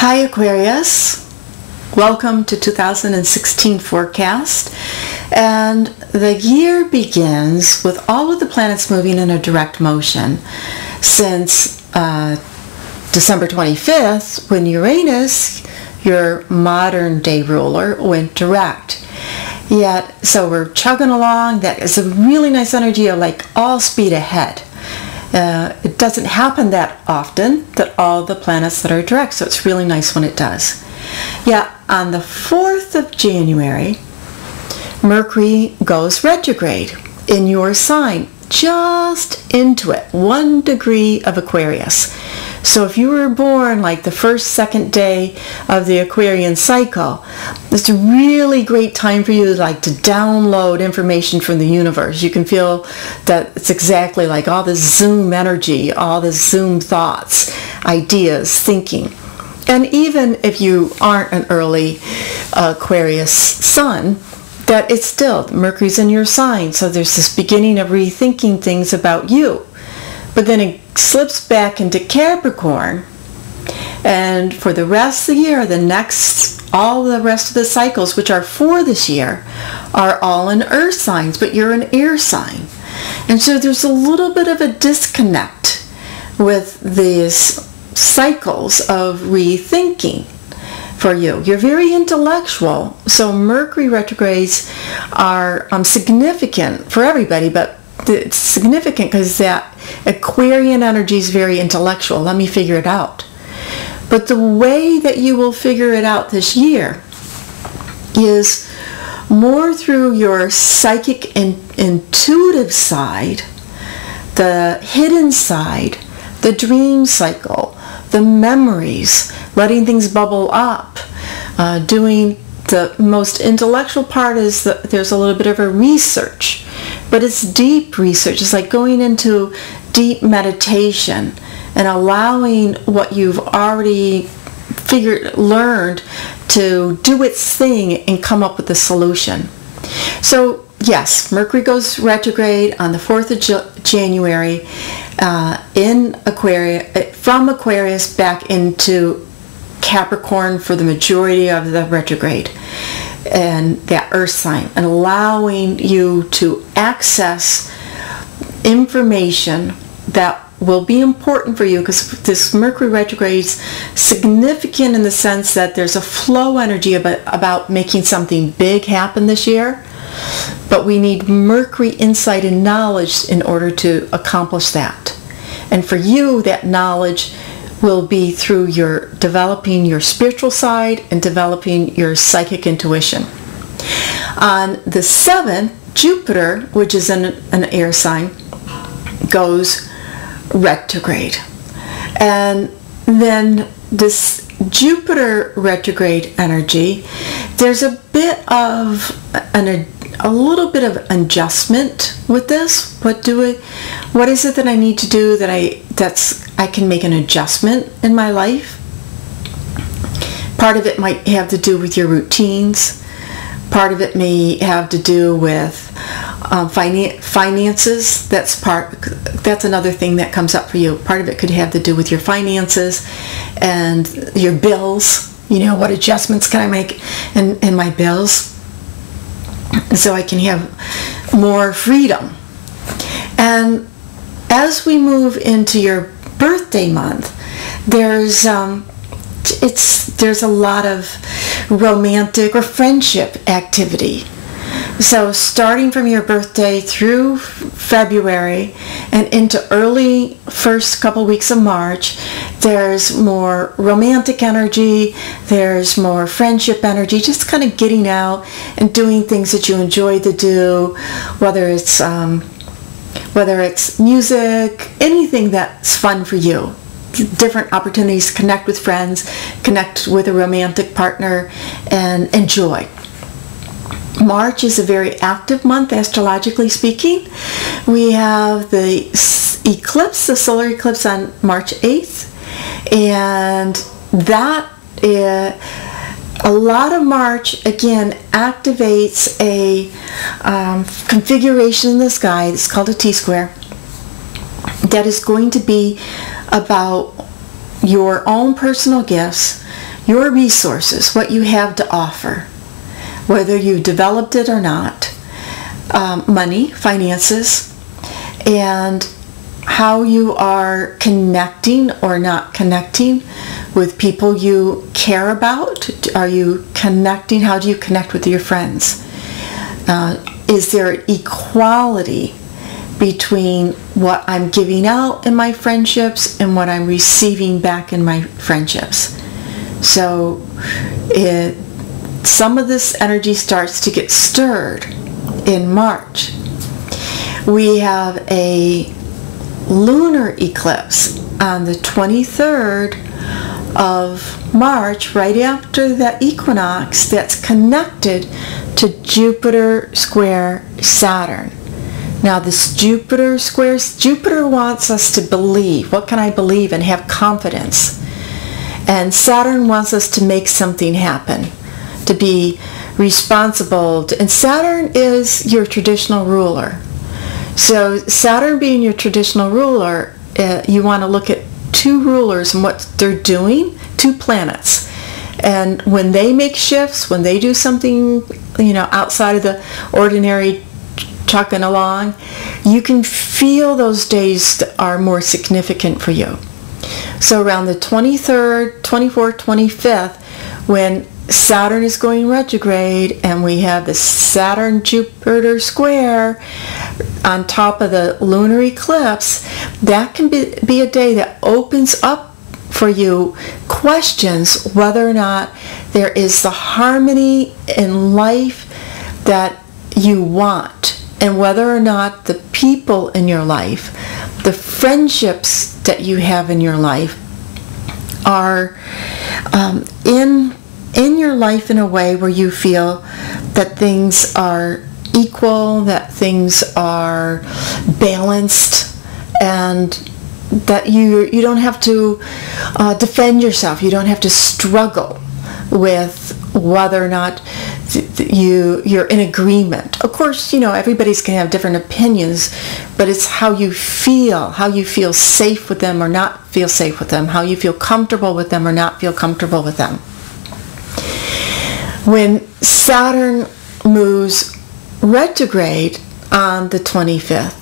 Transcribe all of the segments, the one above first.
Hi Aquarius, welcome to 2016 forecast, and the year begins with all of the planets moving in a direct motion since December 25th, when Uranus, your modern day ruler, went direct. Yet, so we're chugging along. That is a really nice energy of like all speed ahead. It doesn't happen that often that all the planets that are direct, so it's really nice when it does. Yeah, on the 4th of January, Mercury goes retrograde in your sign, just into it, 1 degree of Aquarius. So if you were born like the first, second day of the Aquarian cycle, it's a really great time for you to download information from the universe. You can feel that it's exactly like all this Zoom energy, all this Zoom thoughts, ideas, thinking. And even if you aren't an early Aquarius sun, that it's still, Mercury's in your sign, so there's this beginning of rethinking things about you. But then it slips back into Capricorn, and for the rest of the year, all the rest of the cycles, which are for this year, are all in earth signs, but you're an air sign. And so there's a little bit of a disconnect with these cycles of rethinking for you. You're very intellectual, so Mercury retrogrades are significant for everybody, but it's significant because that Aquarian energy is very intellectual. Let me figure it out. But the way that you will figure it out this year is more through your psychic and intuitive side, the hidden side, the dream cycle, the memories, letting things bubble up, doing the most intellectual part is that there's a little bit of a research. But it's deep research. It's like going into deep meditation and allowing what you've already learned to do its thing and come up with a solution. So yes, Mercury goes retrograde on the 4th of January in Aquarius, from Aquarius back into Capricorn for the majority of the retrograde, and that earth sign, and allowing you to access information that will be important for you, because this Mercury retrograde is significant in the sense that there's a flow energy about making something big happen this year, but we need Mercury insight and knowledge in order to accomplish that. And for you, that knowledge will be through your developing your spiritual side and developing your psychic intuition. On the 7th, Jupiter, which is an air sign, goes retrograde. And then this Jupiter retrograde energy, there's a little bit of adjustment with this. What is it that I need to do that I can make an adjustment in my life? Part of it might have to do with your routines. Part of it may have to do with finances. That's another thing that comes up for you. Part of it could have to do with your finances and your bills. You know, what adjustments can I make in my bills so I can have more freedom? And as we move into your birthday month, there's a lot of romantic or friendship activity. So starting from your birthday through February and into early first couple weeks of March, there's more romantic energy, there's more friendship energy, just kind of getting out and doing things that you enjoy to do, whether it's music, anything that's fun for you. Different opportunities to connect with friends, connect with a romantic partner, and enjoy. March is a very active month, astrologically speaking. We have the eclipse, the solar eclipse on March 8th, and that a lot of March, again, activates a configuration in the sky. It's called a T-square. That is going to be about your own personal gifts, your resources, what you have to offer, whether you developed it or not, money, finances, and how you are connecting or not connecting with people you care about. Are you connecting? How do you connect with your friends? Is there equality between what I'm giving out in my friendships and what I'm receiving back in my friendships? So some of this energy starts to get stirred in March. We have a lunar eclipse on the 23rd of March, right after the equinox, that's connected to Jupiter square Saturn. Now this Jupiter wants us to believe. What can I believe and have confidence? And Saturn wants us to make something happen, to be responsible. And Saturn is your traditional ruler. So Saturn being your traditional ruler, you want to look at two rulers and what they're doing, two planets. And when they make shifts, when they do something, outside of the ordinary chugging along, you can feel those days are more significant for you. So around the 23rd, 24th, 25th, when Saturn is going retrograde and we have the Saturn Jupiter square on top of the lunar eclipse, that can be a day that opens up for you questions whether or not there is the harmony in life that you want, and whether or not the people in your life, the friendships that you have in your life, are in your life in a way where you feel that things are equal, that things are balanced, and that you don't have to defend yourself. You don't have to struggle with whether or not you're in agreement. Of course, everybody's going to have different opinions, but it's how you feel safe with them or not feel safe with them, how you feel comfortable with them or not feel comfortable with them. When Saturn moves retrograde on the 25th,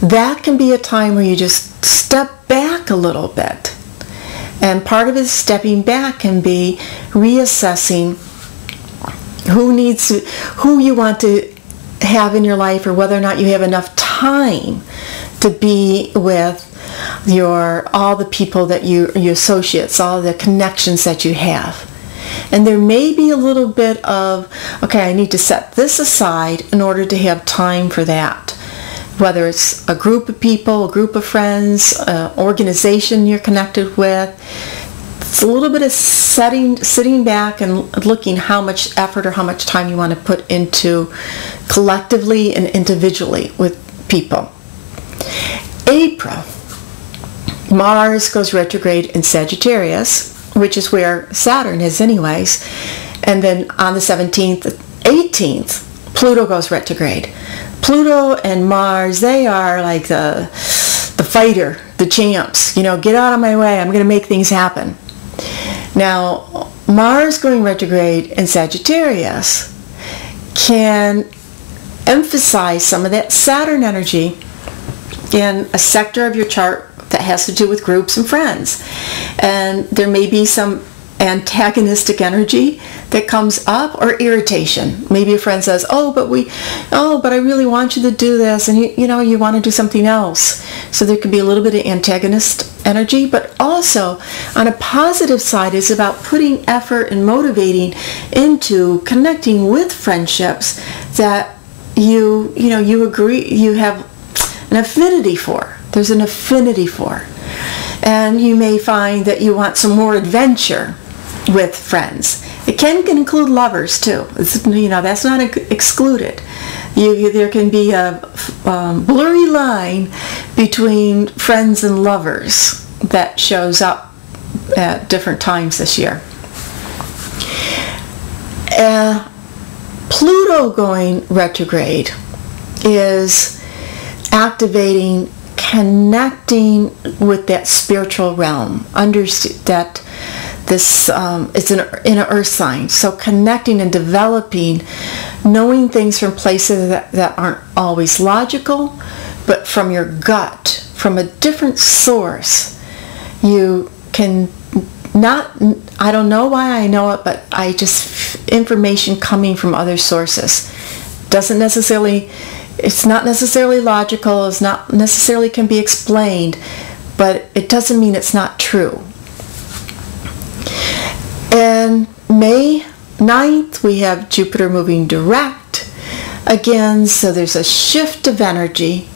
that can be a time where you just step back a little bit. And part of it stepping back can be reassessing who you want to have in your life, or whether or not you have enough time to be with all the people that your associates, all the connections that you have. And there may be a little bit of, okay, I need to set this aside in order to have time for that. Whether it's a group of people, a group of friends, organization you're connected with. It's a little bit of sitting back and looking how much effort or how much time you want to put into collectively and individually with people. April, Mars goes retrograde in Sagittarius, which is where Saturn is anyways. And then on the 17th, 18th, Pluto goes retrograde. Pluto and Mars, they are like the fighter, the champs. Get out of my way. I'm going to make things happen. Now, Mars going retrograde in Sagittarius can emphasize some of that Saturn energy in a sector of your chart that has to do with groups and friends. And there may be some antagonistic energy that comes up, or irritation. Maybe a friend says, but I really want you to do this, and you want to do something else. So there could be a little bit of antagonist energy, but also on a positive side is about putting effort and motivating into connecting with friendships that you agree, you have an affinity for. There's an affinity for. And you may find that you want some more adventure with friends. It can include lovers too. That's not excluded. There can be a blurry line between friends and lovers that shows up at different times this year. Pluto going retrograde is activating, connecting with that spiritual realm. Understand This it's in an earth sign, so connecting and developing, knowing things from places that aren't always logical, but from your gut, from a different source. You can not, I don't know why I know it, but I just, information coming from other sources. Doesn't necessarily, it's not necessarily logical, it's not necessarily can be explained, but it doesn't mean it's not true. And May 9th, we have Jupiter moving direct again, so there's a shift of energy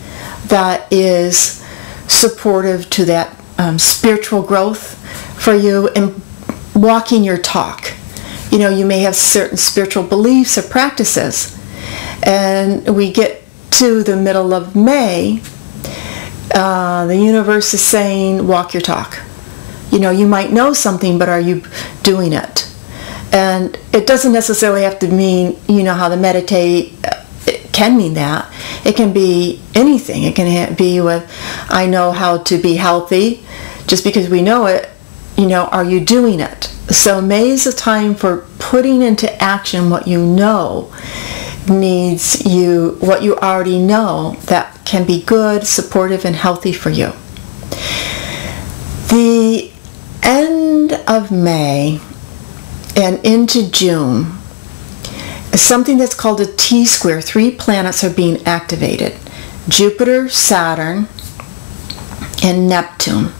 that is supportive to that spiritual growth for you and walking your talk. You know, you may have certain spiritual beliefs or practices, and we get to the middle of May, the universe is saying, walk your talk. You know, you might know something, but are you doing it? And it doesn't necessarily have to mean, you know, how to meditate. It can mean that. It can be anything. It can be with, I know how to be healthy. Just because we know it, you know, are you doing it? So May is a time for putting into action what you know needs you, what you already know that can be good, supportive, and healthy for you. The end of May and into June is something that's called a T-square. 3 planets are being activated: Jupiter, Saturn, and Neptune.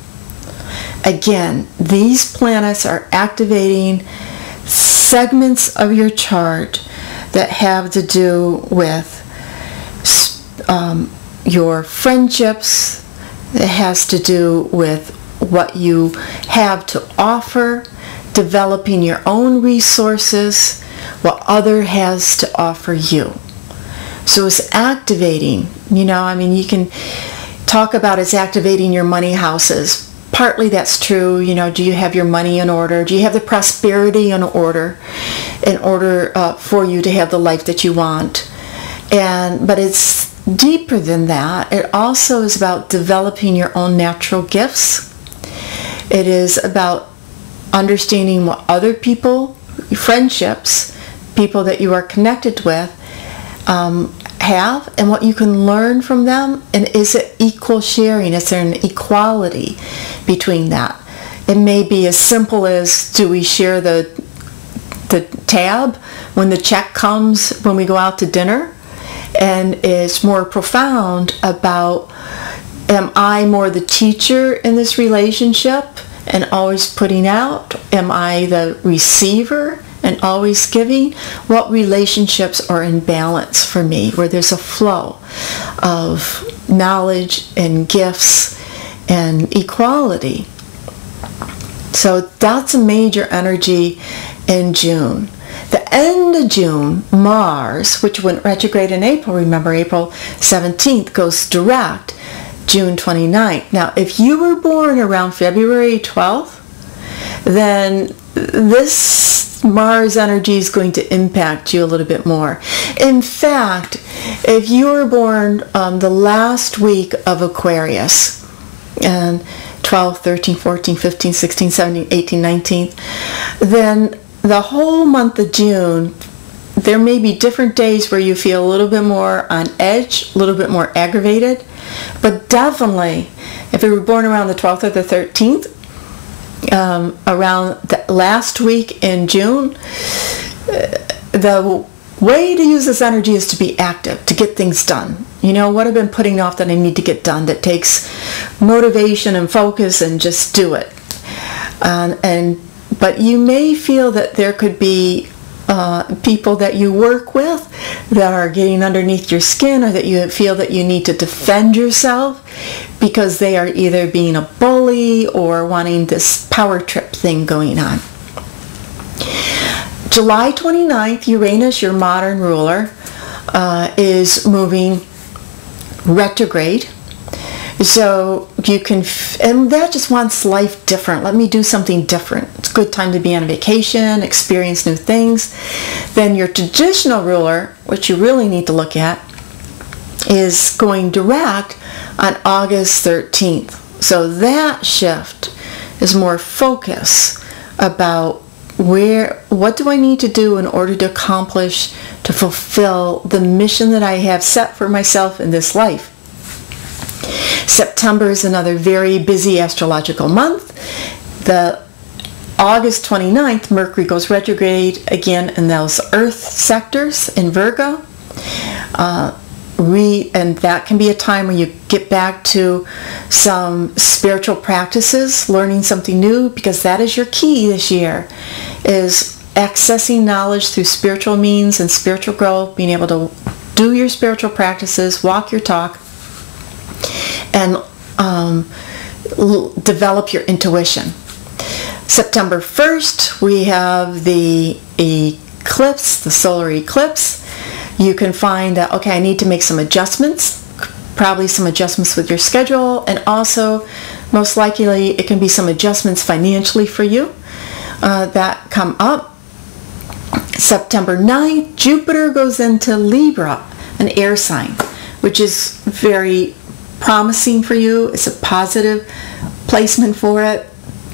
Again, these planets are activating segments of your chart that have to do with your friendships. It has to do with what you have to offer, developing your own resources, what other has to offer you. So it's activating, you know, I mean, you can talk about it's activating your money houses. Partly that's true, you know, do you have your money in order? Do you have the prosperity in order for you to have the life that you want? But it's deeper than that. It also is about developing your own natural gifts. It is about understanding what other people, friendships, people that you are connected with, have, and what you can learn from them. And is it equal sharing? Is there an equality between that? It may be as simple as, do we share the tab when the check comes when we go out to dinner? And it's more profound about, am I more the teacher in this relationship and always putting out? Am I the receiver and always giving? What relationships are in balance for me, where there's a flow of knowledge and gifts and equality? So that's a major energy in June. The end of June, Mars, which went retrograde in April, remember April 17th, goes direct June 29th. Now, if you were born around February 12th, then this Mars energy is going to impact you a little bit more. In fact, if you were born the last week of Aquarius, and 12, 13, 14, 15, 16, 17, 18, 19, then the whole month of June, there may be different days where you feel a little bit more on edge, a little bit more aggravated, but definitely, if you were born around the 12th or the 13th, around the last week in June, the way to use this energy is to be active, to get things done. You know, what I've been putting off that I need to get done, that takes motivation and focus, and just do it. But you may feel that there could be people that you work with that are getting underneath your skin, or that you feel that you need to defend yourself because they are either being a bully or wanting this power trip thing going on. July 29th, Uranus, your modern ruler, is moving retrograde. So you can, and that just wants life different. Let me do something different. It's a good time to be on vacation, experience new things. Then your traditional ruler, which you really need to look at, is going direct on August 13th. So that shift is more focus about what do I need to do in order to accomplish, to fulfill the mission that I have set for myself in this life. September is another very busy astrological month. The August 29th, Mercury goes retrograde again in those Earth sectors in Virgo. And that can be a time when you get back to some spiritual practices, learning something new, because that is your key this year, is accessing knowledge through spiritual means and spiritual growth, being able to do your spiritual practices, walk your talk, and develop your intuition. September 1st, we have the eclipse, the solar eclipse. You can find that, okay, I need to make some adjustments, probably some adjustments with your schedule, and also most likely it can be some adjustments financially for you that come up. September 9th, Jupiter goes into Libra, an air sign, which is very promising for you. It's a positive placement for it.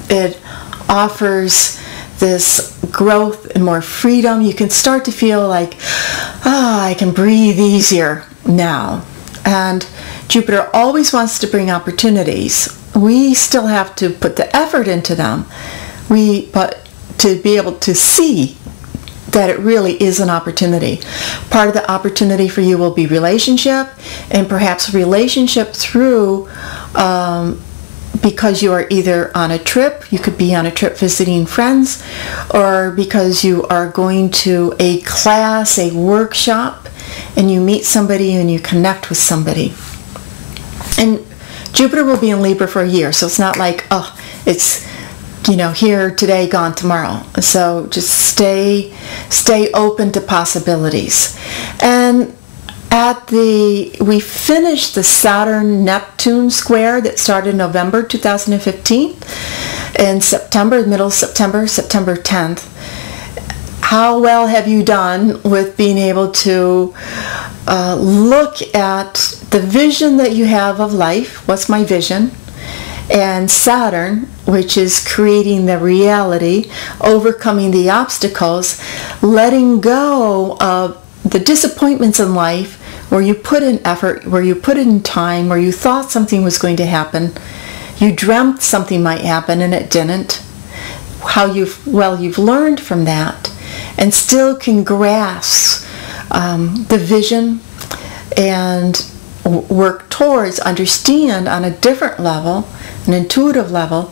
It offers this growth and more freedom. You can start to feel like, I can breathe easier now. And Jupiter always wants to bring opportunities. We still have to put the effort into them. But to be able to see that it really is an opportunity. Part of the opportunity for you will be relationship, and perhaps relationship through because you are either on a trip, you could be on a trip visiting friends, or because you are going to a class, a workshop, and you meet somebody and you connect with somebody. And Jupiter will be in Libra for a year, so it's not like, oh, it's, here today, gone tomorrow. So just stay open to possibilities. And we finished the Saturn Neptune square that started in November 2015 in September, middle of September, September 10th. How well have you done with being able to look at the vision that you have of life? What's my vision? And Saturn, which is creating the reality, overcoming the obstacles, letting go of the disappointments in life where you put in effort, where you put in time, where you thought something was going to happen, you dreamt something might happen and it didn't, how you've learned from that and still can grasp the vision and work towards, understand on a different level, an intuitive level,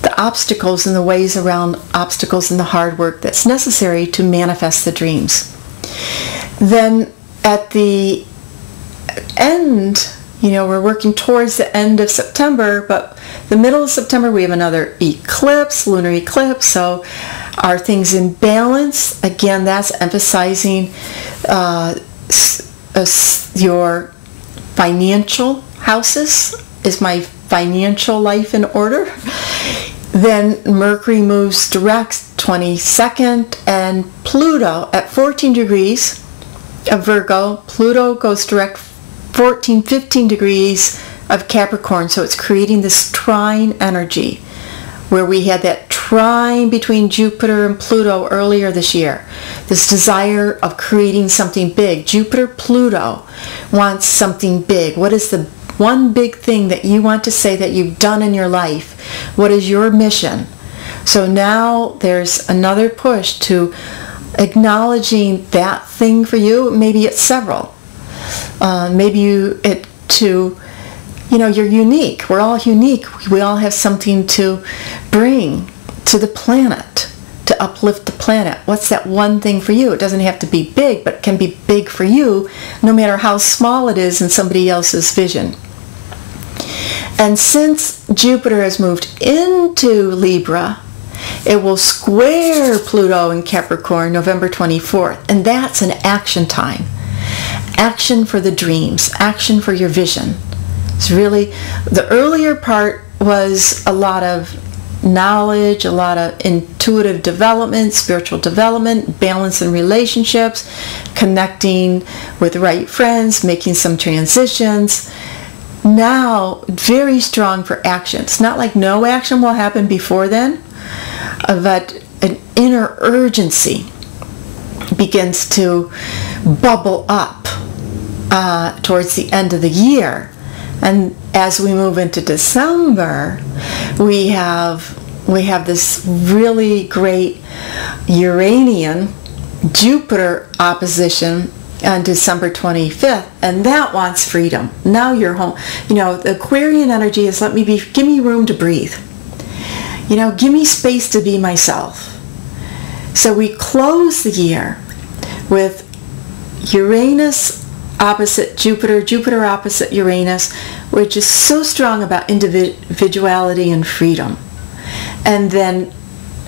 the obstacles and the ways around obstacles and the hard work that's necessary to manifest the dreams. Then at the end, we're working towards the end of September, but the middle of September we have another eclipse, lunar eclipse. So are things in balance? Again, that's emphasizing your financial houses. Is my financial life in order? Then Mercury moves direct 22nd, and Pluto at 14 degrees of Virgo, Pluto goes direct 15 degrees of Capricorn. So it's creating this trine energy where we had that trine between Jupiter and Pluto earlier this year. This desire of creating something big. Jupiter, Pluto wants something big. What is the one big thing that you want to say that you've done in your life? What is your mission? So now there's another push to acknowledging that thing for you. Maybe it's several. Maybe you're unique. We're all unique. We all have something to bring to the planet, to uplift the planet. What's that one thing for you? It doesn't have to be big, but it can be big for you, no matter how small it is in somebody else's vision. And since Jupiter has moved into Libra, it will square Pluto in Capricorn November 24th. And that's an action time. Action for the dreams. Action for your vision. It's really, the earlier part was a lot of knowledge, a lot of intuitive development, spiritual development, balance in relationships, connecting with right friends, making some transitions. Now, very strong for action. It's not like no action will happen before then. but an inner urgency begins to bubble up towards the end of the year. And as we move into December, we have this really great Uranian-Jupiter opposition on December 25th, and that wants freedom. Now you're home. You know, the Aquarian energy is give me room to breathe. You know, give me space to be myself. So we close the year with Uranus opposite Jupiter, Jupiter opposite Uranus, which is so strong about individuality and freedom. And then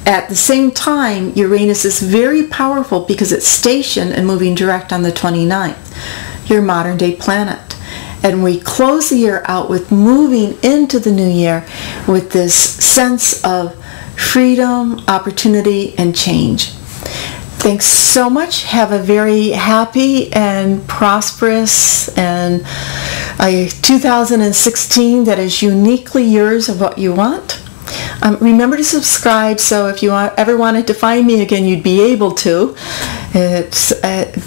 at the same time, Uranus is very powerful because it's stationed and moving direct on the 29th, your modern day planet. And we close the year out with moving into the new year with this sense of freedom, opportunity, and change. Thanks so much. Have a very happy and prosperous and a 2016 that is uniquely yours of what you want. Remember to subscribe, so if you ever wanted to find me again, you'd be able to. It's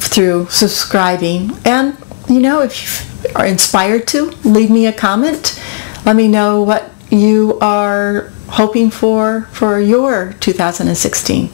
through subscribing. And, you know, if you are inspired to, leave me a comment. Let me know what you are hoping for your 2016.